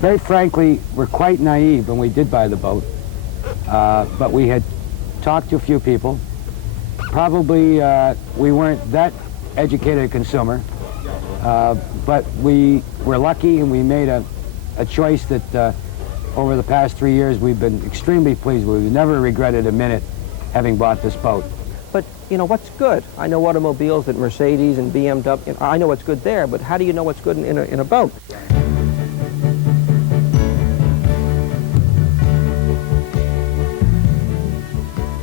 Very frankly, we're quite naive when we did buy the boat, but we had talked to a few people. Probably we weren't that educated a consumer, but we were lucky and we made a choice that over the past 3 years we've been extremely pleased with. We've never regretted a minute having bought this boat. But, you know, what's good? I know automobiles at Mercedes and BMW. I know what's good there, but how do you know what's good in a boat?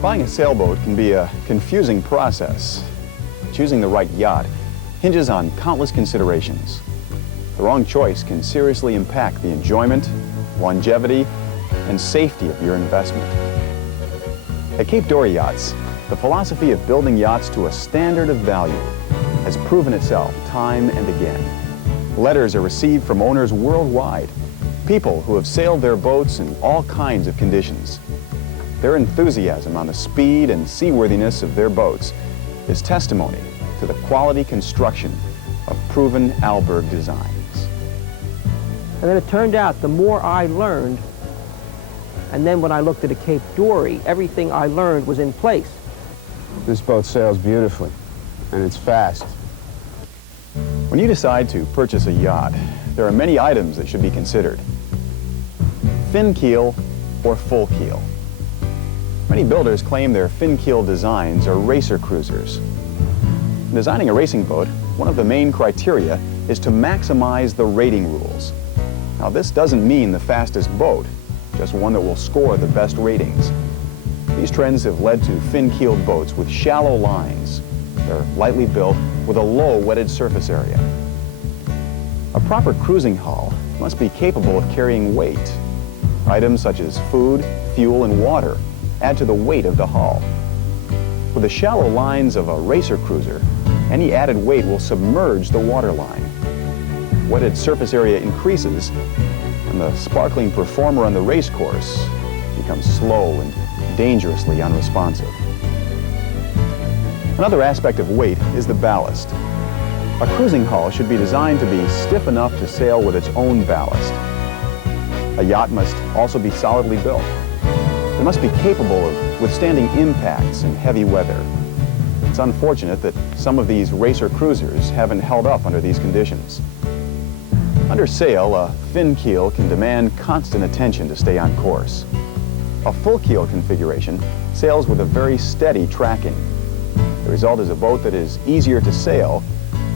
Buying a sailboat can be a confusing process. Choosing the right yacht hinges on countless considerations. The wrong choice can seriously impact the enjoyment, longevity, and safety of your investment. At Cape Dory Yachts, the philosophy of building yachts to a standard of value has proven itself time and again. Letters are received from owners worldwide, people who have sailed their boats in all kinds of conditions. Their enthusiasm on the speed and seaworthiness of their boats is testimony to the quality construction of proven Alberg designs. And then it turned out the more I learned, and then when I looked at a Cape Dory, everything I learned was in place. This boat sails beautifully, and it's fast. When you decide to purchase a yacht, there are many items that should be considered. Fin keel or full keel. Many builders claim their fin keel designs are racer cruisers. In designing a racing boat, one of the main criteria is to maximize the rating rules. Now, this doesn't mean the fastest boat, just one that will score the best ratings. These trends have led to fin-keeled boats with shallow lines. They're lightly built with a low wetted surface area. A proper cruising hull must be capable of carrying weight. Items such as food, fuel, and water add to the weight of the hull. With the shallow lines of a racer cruiser, any added weight will submerge the waterline. Wetted surface area increases, and the sparkling performer on the race course becomes slow and dangerously unresponsive. Another aspect of weight is the ballast. A cruising hull should be designed to be stiff enough to sail with its own ballast. A yacht must also be solidly built. It must be capable of withstanding impacts in heavy weather. It's unfortunate that some of these racer cruisers haven't held up under these conditions. Under sail, a fin keel can demand constant attention to stay on course. A full keel configuration sails with a very steady tracking. The result is a boat that is easier to sail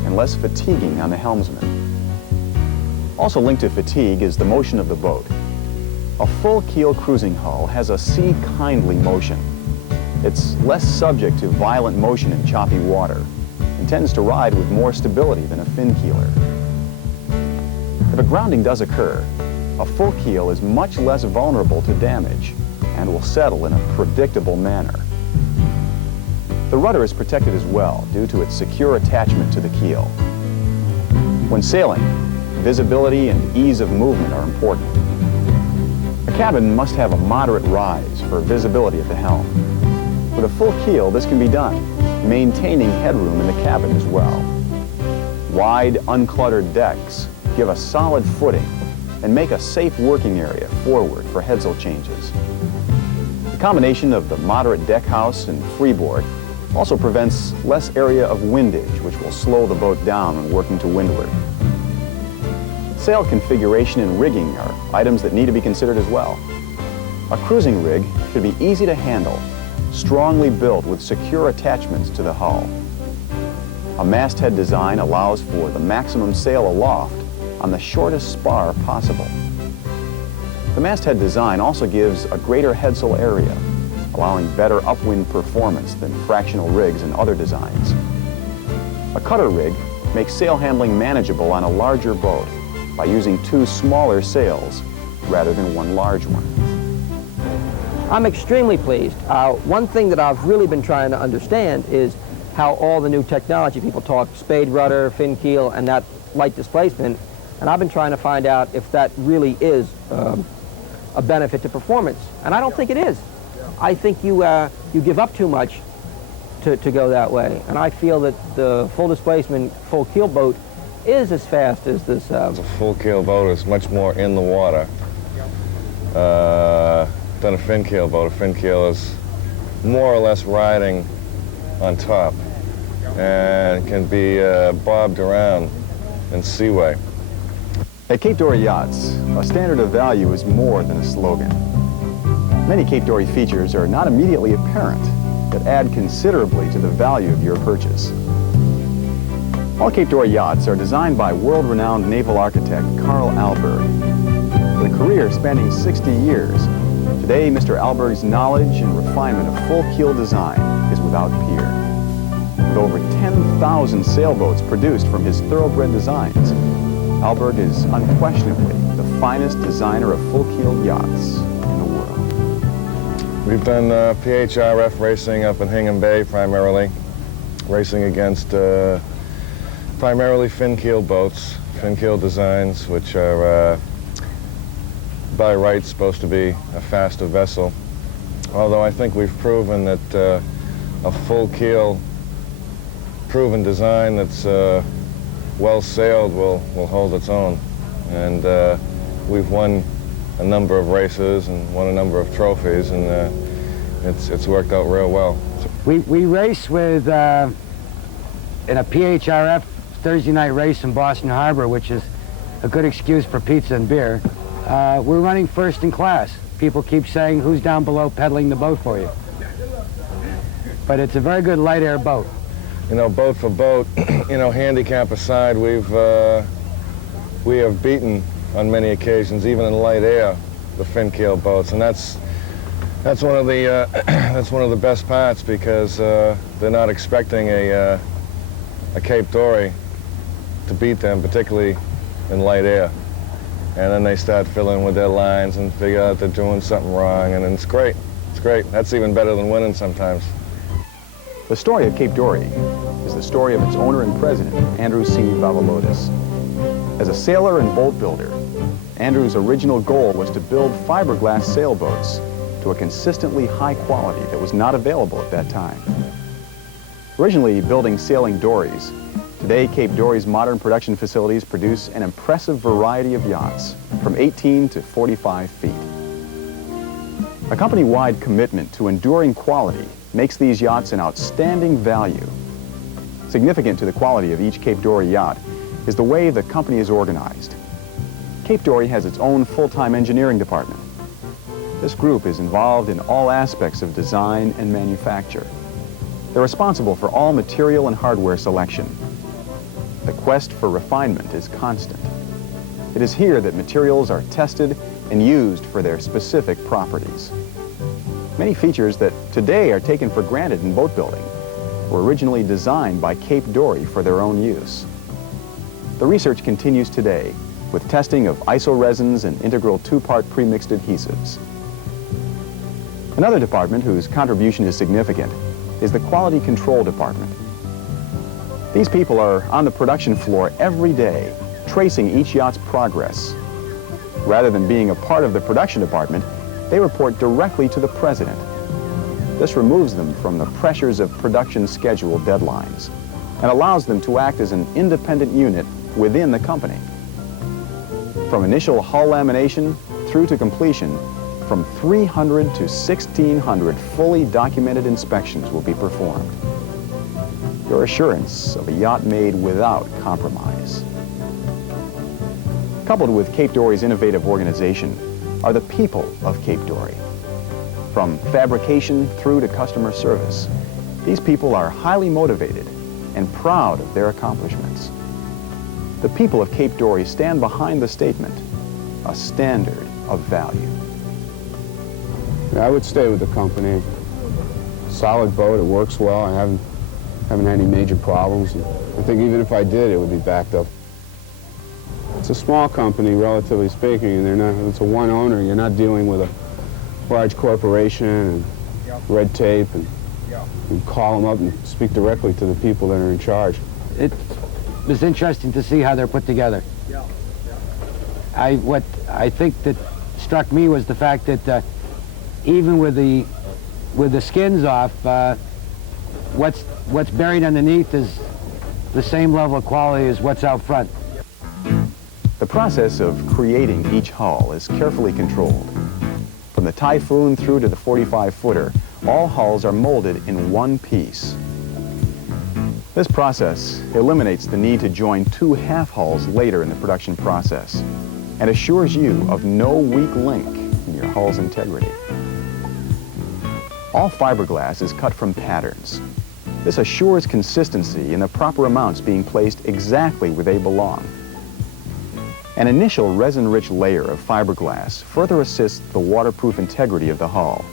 and less fatiguing on the helmsman. Also linked to fatigue is the motion of the boat. A full keel cruising hull has a sea-kindly motion. It's less subject to violent motion in choppy water and tends to ride with more stability than a fin keeler. If a grounding does occur, a full keel is much less vulnerable to damage and will settle in a predictable manner. The rudder is protected as well due to its secure attachment to the keel. When sailing, visibility and ease of movement are important. A cabin must have a moderate rise for visibility at the helm. With a full keel, this can be done, maintaining headroom in the cabin as well. Wide, uncluttered decks give a solid footing and make a safe working area forward for headsail changes. The combination of the moderate deck house and freeboard also prevents less area of windage, which will slow the boat down when working to windward. Sail configuration and rigging are items that need to be considered as well. A cruising rig should be easy to handle, strongly built with secure attachments to the hull. A masthead design allows for the maximum sail aloft on the shortest spar possible. The masthead design also gives a greater headsail area, allowing better upwind performance than fractional rigs and other designs. A cutter rig makes sail handling manageable on a larger boat by using two smaller sails rather than one large one. I'm extremely pleased. One thing that I've really been trying to understand is how all the new technology, people talk spade rudder, fin keel, and that light displacement, and I've been trying to find out if that really is a benefit to performance, and I don't think it is. I think you give up too much to go that way, and I feel that the full displacement, full keel boat is as fast as this. It's a full keel boat is much more in the water than a fin keel boat. A fin keel is more or less riding on top and can be bobbed around in seaway. At Cape Dory Yachts, a standard of value is more than a slogan. Many Cape Dory features are not immediately apparent, but add considerably to the value of your purchase. All Cape Dory yachts are designed by world-renowned naval architect Carl Alberg. With a career spanning 60 years, today Mr. Alberg's knowledge and refinement of full-keel design is without peer. With over 10,000 sailboats produced from his thoroughbred designs, Alberg is unquestionably the finest designer of full-keeled yachts in the world. We've done PHRF racing up in Hingham Bay primarily, racing against primarily fin-keel boats, fin-keel designs, which are by rights supposed to be a faster vessel. Although I think we've proven that a full-keel proven design that's well sailed will hold its own. And we've won a number of races and won a number of trophies, and it's worked out real well. We race with, in a PHRF Thursday night race in Boston Harbor, which is a good excuse for pizza and beer. We're running first in class. People keep saying, who's down below pedaling the boat for you? But it's a very good light air boat. You know, boat for boat, you know, handicap aside, we have beaten on many occasions, even in light air, the fin-keel boats, and that's one of the that's one of the best parts, because they're not expecting a Cape Dory to beat them, particularly in light air, and then they start filling with their lines and figure out they're doing something wrong, and it's great. It's great. That's even better than winning sometimes. The story of Cape Dory is the story of its owner and president, Andrew C. Vavalotis. As a sailor and boat builder, Andrew's original goal was to build fiberglass sailboats to a consistently high quality that was not available at that time. Originally building sailing dories, today Cape Dory's modern production facilities produce an impressive variety of yachts from 18 to 45 feet. A company-wide commitment to enduring quality makes these yachts an outstanding value. Significant to the quality of each Cape Dory yacht is the way the company is organized. Cape Dory has its own full-time engineering department. This group is involved in all aspects of design and manufacture. They're responsible for all material and hardware selection. The quest for refinement is constant. It is here that materials are tested and used for their specific properties. Many features that today are taken for granted in boat building were originally designed by Cape Dory for their own use. The research continues today with testing of iso-resins and integral two-part premixed adhesives. Another department whose contribution is significant is the Quality Control Department. These people are on the production floor every day, tracing each yacht's progress. Rather than being a part of the production department, they report directly to the president. This removes them from the pressures of production schedule deadlines and allows them to act as an independent unit within the company. From initial hull lamination through to completion, from 300 to 1,600 fully documented inspections will be performed. Your assurance of a yacht made without compromise. Coupled with Cape Dory's innovative organization are the people of Cape Dory. From fabrication through to customer service, these people are highly motivated and proud of their accomplishments. The people of Cape Dory stand behind the statement, a standard of value. I would stay with the company. Solid boat, it works well. I haven't had any major problems. I think even if I did, it would be backed up. It's a small company, relatively speaking, and it's a one owner. You're not dealing with a large corporation and red tape, and you call them up and speak directly to the people that are in charge. It was interesting to see how they're put together. What I think that struck me was the fact that even with the skins off, what's buried underneath is the same level of quality as what's out front. The process of creating each hull is carefully controlled. From the Typhoon through to the 45-footer, all hulls are molded in one piece. This process eliminates the need to join two half hulls later in the production process and assures you of no weak link in your hull's integrity. All fiberglass is cut from patterns. This assures consistency and the proper amounts being placed exactly where they belong. An initial resin-rich layer of fiberglass further assists the waterproof integrity of the hull.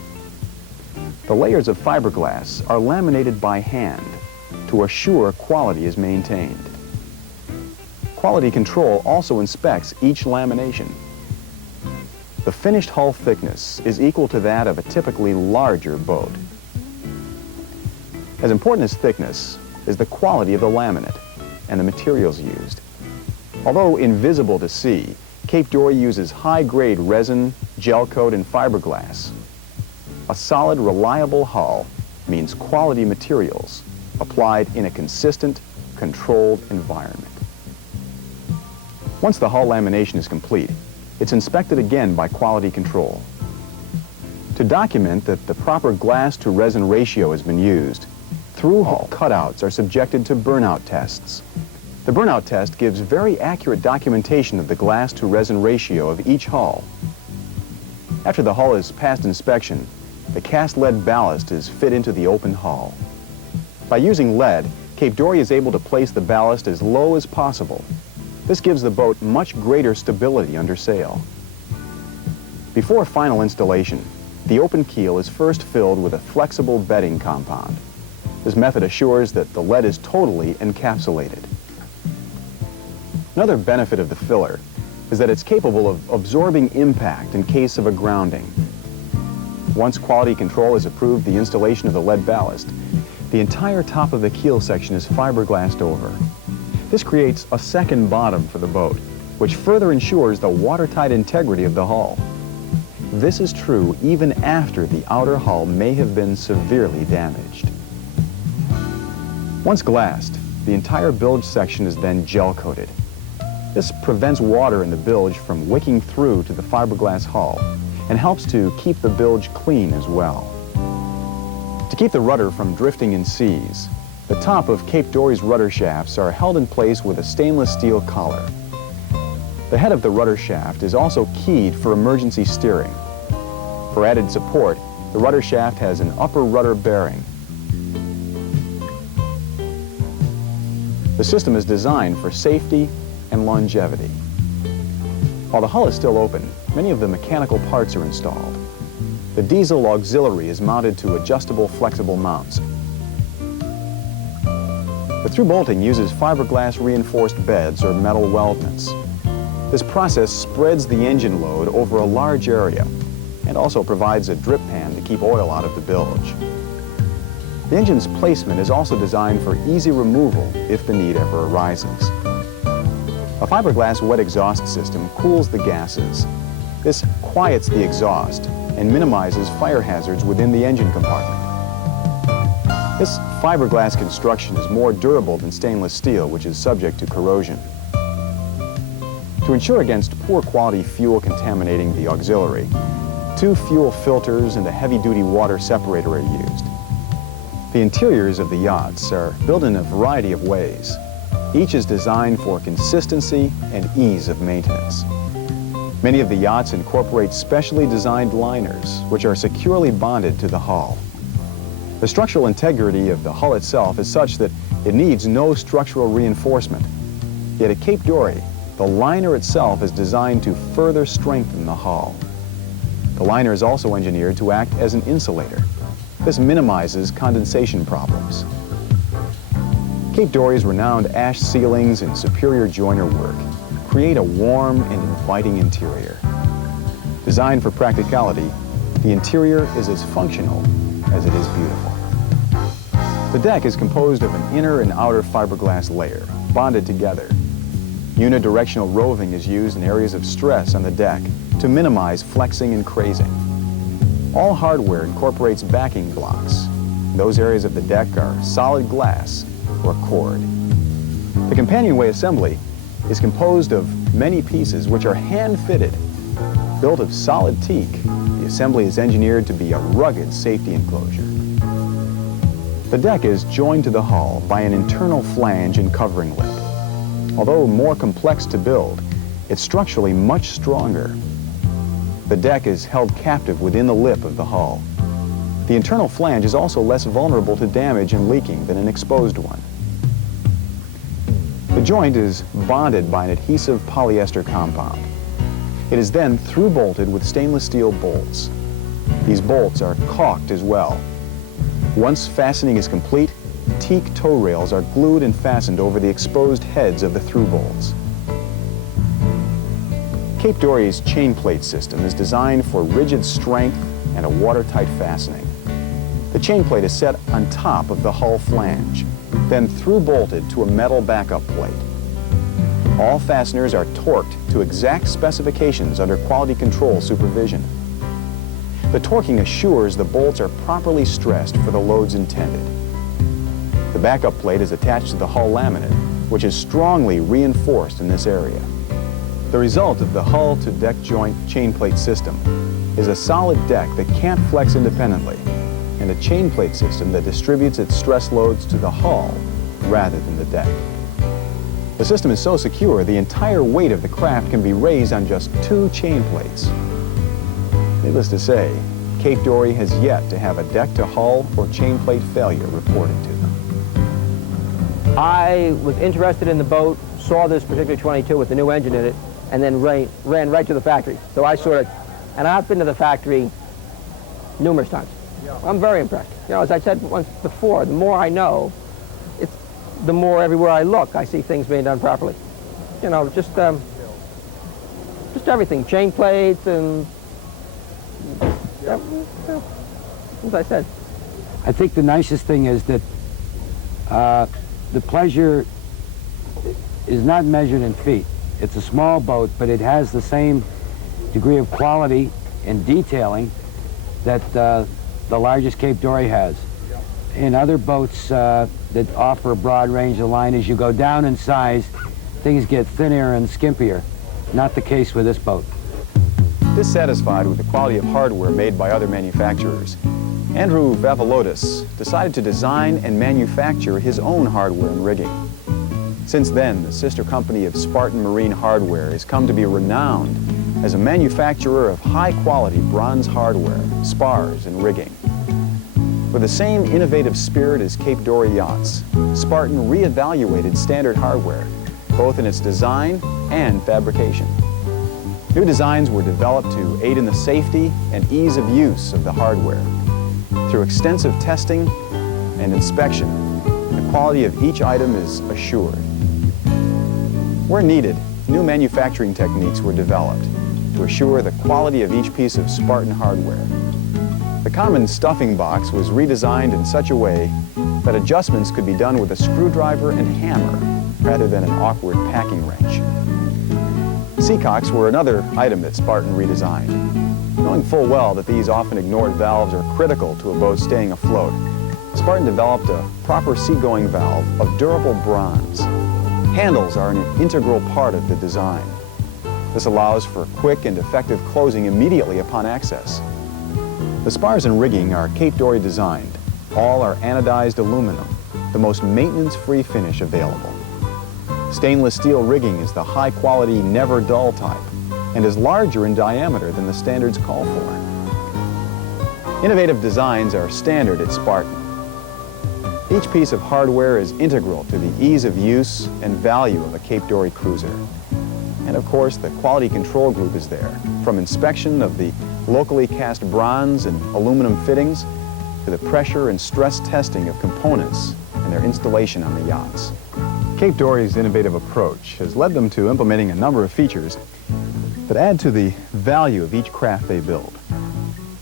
The layers of fiberglass are laminated by hand to assure quality is maintained. Quality control also inspects each lamination. The finished hull thickness is equal to that of a typically larger boat. As important as thickness is the quality of the laminate and the materials used. Although invisible to see, Cape Dory uses high-grade resin, gel coat, and fiberglass. A solid, reliable hull means quality materials applied in a consistent, controlled environment. Once the hull lamination is complete, it's inspected again by quality control. To document that the proper glass-to-resin ratio has been used, through-hull cutouts are subjected to burnout tests. The burnout test gives very accurate documentation of the glass-to-resin ratio of each hull. After the hull is passed inspection, the cast lead ballast is fit into the open hull. By using lead, Cape Dory is able to place the ballast as low as possible. This gives the boat much greater stability under sail. Before final installation, the open keel is first filled with a flexible bedding compound. This method assures that the lead is totally encapsulated. Another benefit of the filler is that it's capable of absorbing impact in case of a grounding. Once quality control has approved the installation of the lead ballast, the entire top of the keel section is fiberglassed over. This creates a second bottom for the boat, which further ensures the watertight integrity of the hull. This is true even after the outer hull may have been severely damaged. Once glassed, the entire bilge section is then gel coated. This prevents water in the bilge from wicking through to the fiberglass hull and helps to keep the bilge clean as well. To keep the rudder from drifting in seas, the top of Cape Dory's rudder shafts are held in place with a stainless steel collar. The head of the rudder shaft is also keyed for emergency steering. For added support, the rudder shaft has an upper rudder bearing. The system is designed for safety and longevity. While the hull is still open, many of the mechanical parts are installed. The diesel auxiliary is mounted to adjustable flexible mounts. The through bolting uses fiberglass reinforced beds or metal weldments. This process spreads the engine load over a large area and also provides a drip pan to keep oil out of the bilge. The engine's placement is also designed for easy removal if the need ever arises. A fiberglass wet exhaust system cools the gases. This quiets the exhaust and minimizes fire hazards within the engine compartment. This fiberglass construction is more durable than stainless steel, which is subject to corrosion. To ensure against poor quality fuel contaminating the auxiliary, 2 fuel filters and a heavy-duty water separator are used. The interiors of the yachts are built in a variety of ways. Each is designed for consistency and ease of maintenance. Many of the yachts incorporate specially designed liners, which are securely bonded to the hull. The structural integrity of the hull itself is such that it needs no structural reinforcement. Yet at Cape Dory, the liner itself is designed to further strengthen the hull. The liner is also engineered to act as an insulator. This minimizes condensation problems. Cape Dory's renowned ash ceilings and superior joiner work create a warm and inviting interior. Designed for practicality, the interior is as functional as it is beautiful. The deck is composed of an inner and outer fiberglass layer, bonded together. Unidirectional roving is used in areas of stress on the deck to minimize flexing and crazing. All hardware incorporates backing blocks. Those areas of the deck are solid glass or cord. companionway assembly is composed of many pieces which are hand-fitted. Built of solid teak, the assembly is engineered to be a rugged safety enclosure. The deck is joined to the hull by an internal flange and covering lip. Although more complex to build, it's structurally much stronger. The deck is held captive within the lip of the hull. The internal flange is also less vulnerable to damage and leaking than an exposed one. The joint is bonded by an adhesive polyester compound. It is then through-bolted with stainless steel bolts. These bolts are caulked as well. Once fastening is complete, teak toe rails are glued and fastened over the exposed heads of the through bolts. Cape Dory's chain plate system is designed for rigid strength and a watertight fastening. The chain plate is set on top of the hull flange, then through-bolted to a metal backup plate. All fasteners are torqued to exact specifications under quality control supervision. The torquing assures the bolts are properly stressed for the loads intended. The backup plate is attached to the hull laminate, which is strongly reinforced in this area. The result of the hull-to-deck joint chain plate system is a solid deck that can't flex independently, and a chain plate system that distributes its stress loads to the hull rather than the deck. The system is so secure, the entire weight of the craft can be raised on just 2 chain plates. Needless to say, Cape Dory has yet to have a deck-to-hull or chain plate failure reported to them. I was interested in the boat, saw this particular 22 with the new engine in it, and then ran right to the factory. So I sort of, and I've been to the factory numerous times. I'm very impressed. You know, as I said once before, the more I know, the more everywhere I look, I see things being done properly. You know, just everything, chain plates and, as I said. I think the nicest thing is that the pleasure is not measured in feet. It's a small boat, but it has the same degree of quality and detailing that the largest Cape Dory has. In other boats that offer a broad range of line, as you go down in size, things get thinner and skimpier. Not the case with this boat. Dissatisfied with the quality of hardware made by other manufacturers, Andrew Vavalotis decided to design and manufacture his own hardware and rigging. Since then, the sister company of Spartan Marine Hardware has come to be renowned as a manufacturer of high-quality bronze hardware, spars, and rigging. With the same innovative spirit as Cape Dory Yachts, Spartan reevaluated standard hardware, both in its design and fabrication. New designs were developed to aid in the safety and ease of use of the hardware. Through extensive testing and inspection, the quality of each item is assured. Where needed, new manufacturing techniques were developed to assure the quality of each piece of Spartan hardware. The common stuffing box was redesigned in such a way that adjustments could be done with a screwdriver and hammer rather than an awkward packing wrench. Seacocks were another item that Spartan redesigned. Knowing full well that these often ignored valves are critical to a boat staying afloat, Spartan developed a proper seagoing valve of durable bronze. Handles are an integral part of the design. This allows for quick and effective closing immediately upon access. The spars and rigging are Cape Dory designed. All are anodized aluminum, the most maintenance-free finish available. Stainless steel rigging is the high-quality, never dull type and is larger in diameter than the standards call for. Innovative designs are standard at Spartan. Each piece of hardware is integral to the ease of use and value of a Cape Dory cruiser. And of course, the quality control group is there, from inspection of the locally cast bronze and aluminum fittings to the pressure and stress testing of components and their installation on the yachts. Cape Dory's innovative approach has led them to implementing a number of features that add to the value of each craft they build.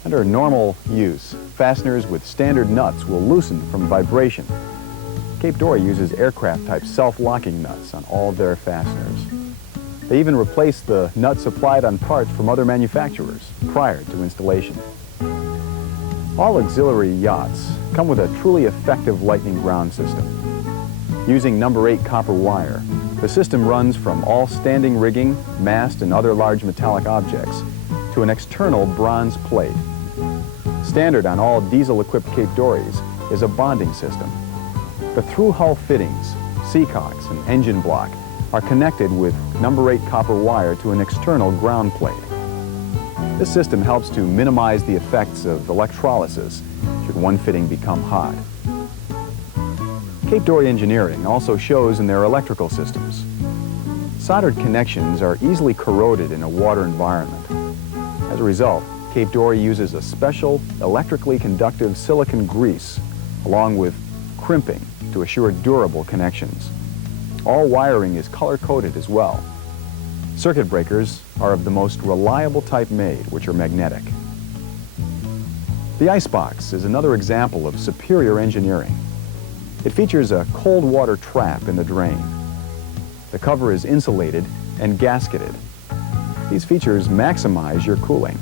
Under normal use, fasteners with standard nuts will loosen from vibration. Cape Dory uses aircraft-type self-locking nuts on all of their fasteners. They even replace the nuts supplied on parts from other manufacturers prior to installation. All auxiliary yachts come with a truly effective lightning ground system. Using number 8 copper wire, the system runs from all standing rigging, mast, and other large metallic objects to an external bronze plate. Standard on all diesel-equipped Cape Dories is a bonding system. The through-hull fittings, seacocks, and engine block are connected with number 8 copper wire to an external ground plate. This system helps to minimize the effects of electrolysis should one fitting become hot. Cape Dory engineering also shows in their electrical systems. Soldered connections are easily corroded in a water environment. As a result, Cape Dory uses a special electrically conductive silicon grease along with crimping to assure durable connections. All wiring is color-coded as well. Circuit breakers are of the most reliable type made, which are magnetic. The icebox is another example of superior engineering. It features a cold water trap in the drain. The cover is insulated and gasketed. These features maximize your cooling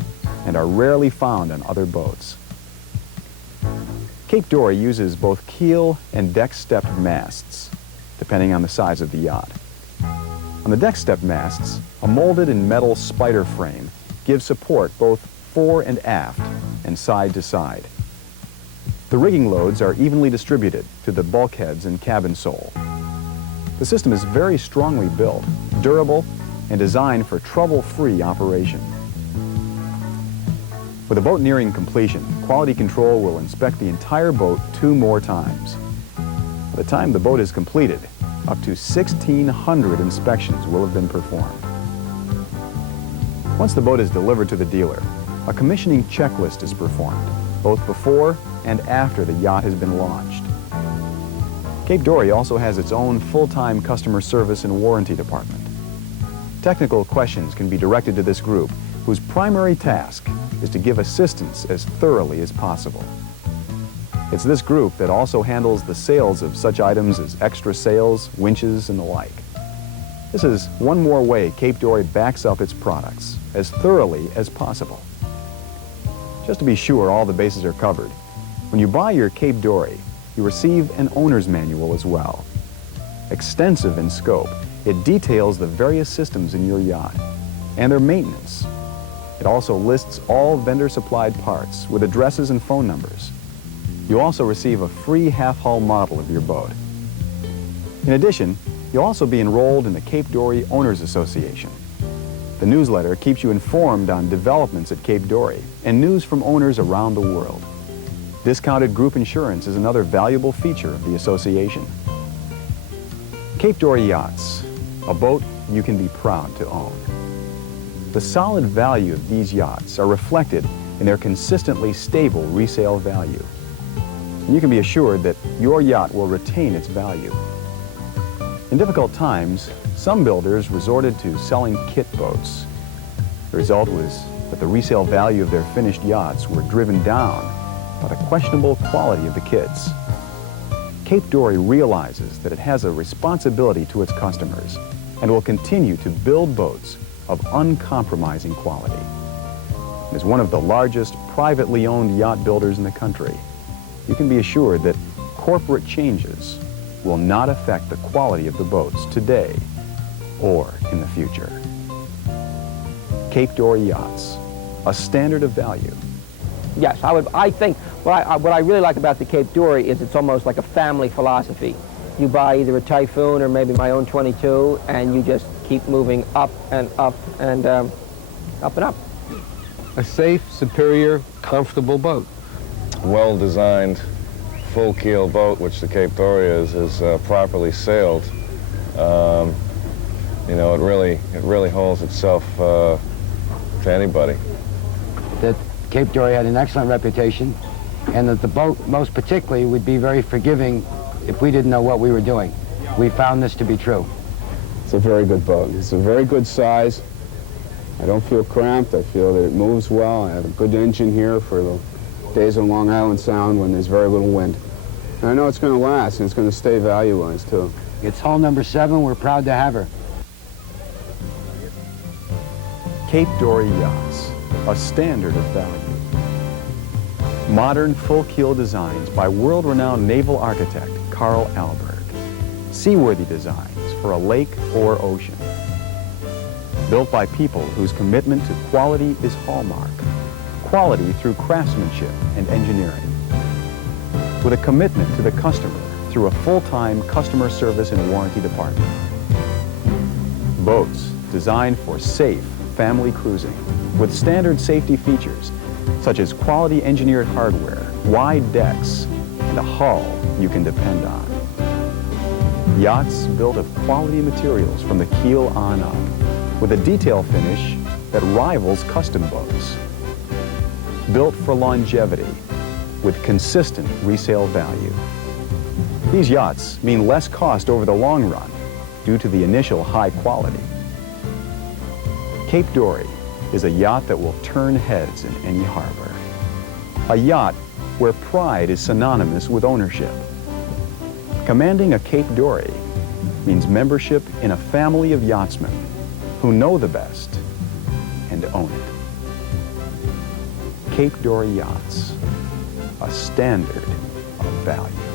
and are rarely found on other boats. Cape Dory uses both keel and deck-stepped masts, depending on the size of the yacht. On the deck-step masts, a molded and metal spider frame gives support both fore and aft and side to side. The rigging loads are evenly distributed to the bulkheads and cabin sole. The system is very strongly built, durable, and designed for trouble-free operation. With a boat nearing completion, quality control will inspect the entire boat 2 more times. By the time the boat is completed, up to 1,600 inspections will have been performed. Once the boat is delivered to the dealer, a commissioning checklist is performed, both before and after the yacht has been launched. Cape Dory also has its own full-time customer service and warranty department. Technical questions can be directed to this group, whose primary task is to give assistance as thoroughly as possible. It's this group that also handles the sales of such items as extra sails, winches, and the like. This is one more way Cape Dory backs up its products as thoroughly as possible. Just to be sure all the bases are covered, when you buy your Cape Dory, you receive an owner's manual as well. Extensive in scope, it details the various systems in your yacht and their maintenance. It also lists all vendor-supplied parts with addresses and phone numbers. You'll also receive a free half-hull model of your boat. In addition, you'll also be enrolled in the Cape Dory Owners Association. The newsletter keeps you informed on developments at Cape Dory and news from owners around the world. Discounted group insurance is another valuable feature of the association. Cape Dory Yachts, a boat you can be proud to own. The solid value of these yachts are reflected in their consistently stable resale value. And you can be assured that your yacht will retain its value. In difficult times, some builders resorted to selling kit boats. The result was that the resale value of their finished yachts were driven down by the questionable quality of the kits. Cape Dory realizes that it has a responsibility to its customers and will continue to build boats of uncompromising quality. As one of the largest privately owned yacht builders in the country, you can be assured that corporate changes will not affect the quality of the boats today or in the future. Cape Dory Yachts, a standard of value. Yes, I think what I really like about the Cape Dory is it's almost like a family philosophy. You buy either a Typhoon or maybe my own 22, and you just keep moving up and up and up and up. A safe, superior, comfortable boat. Well-designed, full-keel boat, which the Cape Dory is properly sailed. You know, it really holds itself to anybody. That Cape Dory had an excellent reputation, and that the boat, most particularly, would be very forgiving if we didn't know what we were doing. We found this to be true. It's a very good boat. It's a very good size. I don't feel cramped. I feel that it moves well. I have a good engine here for the days on Long Island Sound when there's very little wind. And I know it's going to last, and it's going to stay value-wise, too. It's hull number 7. We're proud to have her. Cape Dory Yachts, a standard of value. Modern full-keel designs by world-renowned naval architect Carl Alberg. seaworthy designs for a lake or ocean. Built by people whose commitment to quality is hallmark. Quality through craftsmanship and engineering. With a commitment to the customer through a full-time customer service and warranty department. Boats designed for safe family cruising with standard safety features such as quality engineered hardware, wide decks, and a hull you can depend on. Yachts built of quality materials from the keel on up with a detail finish that rivals custom boats. Built for longevity with consistent resale value. These yachts mean less cost over the long run due to the initial high quality. Cape Dory is a yacht that will turn heads in any harbor. A yacht where pride is synonymous with ownership. Commanding a Cape Dory means membership in a family of yachtsmen who know the best and own it. Cape Dory Yachts, a standard of value.